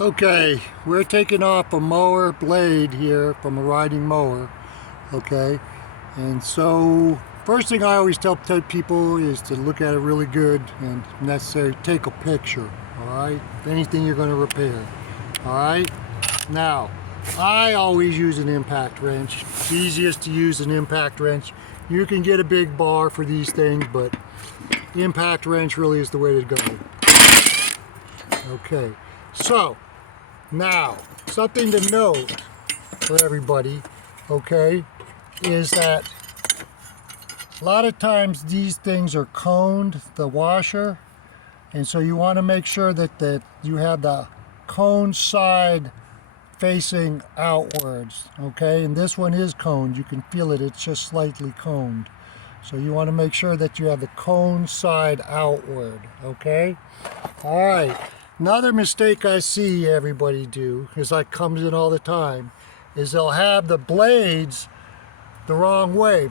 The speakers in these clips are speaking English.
Okay, we're taking off a mower blade here from a riding mower, okay? And so, first thing I always tell people is to look at it really good and if necessary, take a picture, all right? If anything you're gonna repair, all right? Now, I always use an impact wrench. It's easiest to use an impact wrench. You can get a big bar for these things, but the impact wrench really is the way to go. Okay, so now something to note for everybody, okay, is that a lot of times these things are coned, the washer, and so you want to make sure that you have the cone side facing outwards, okay, and this one is coned. You can feel it, it's just slightly coned. So you want to make sure that you have the cone side outward, okay? All right, another mistake I see everybody do, is like comes in all the time, is they'll have the blades the wrong way.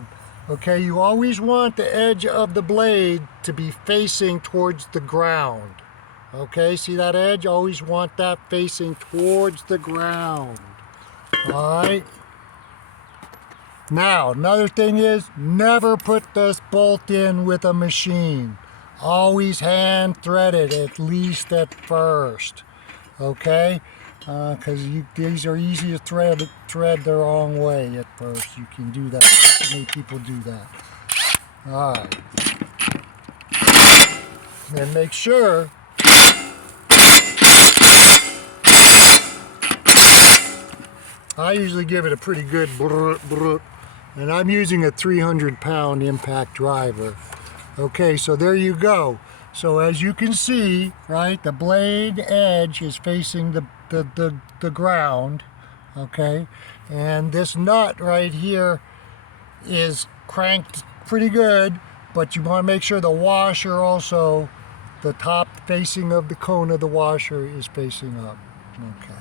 Okay, you always want the edge of the blade to be facing towards the ground. Okay, see that edge? Always want that facing towards the ground. All right. Now, another thing is, never put this bolt in with a machine. Always hand thread it, at least at first. Okay? Because these are easy to thread the wrong way at first. You can do that. Many people do that. All right. And make sure I usually give it a pretty good brr, brr, and I'm using a 300-pound impact driver. Okay, so there you go. So as you can see, right, the blade edge is facing the ground, okay, and this nut right here is cranked pretty good, but you want to make sure the washer also, the top facing of the cone of the washer is facing up. Okay.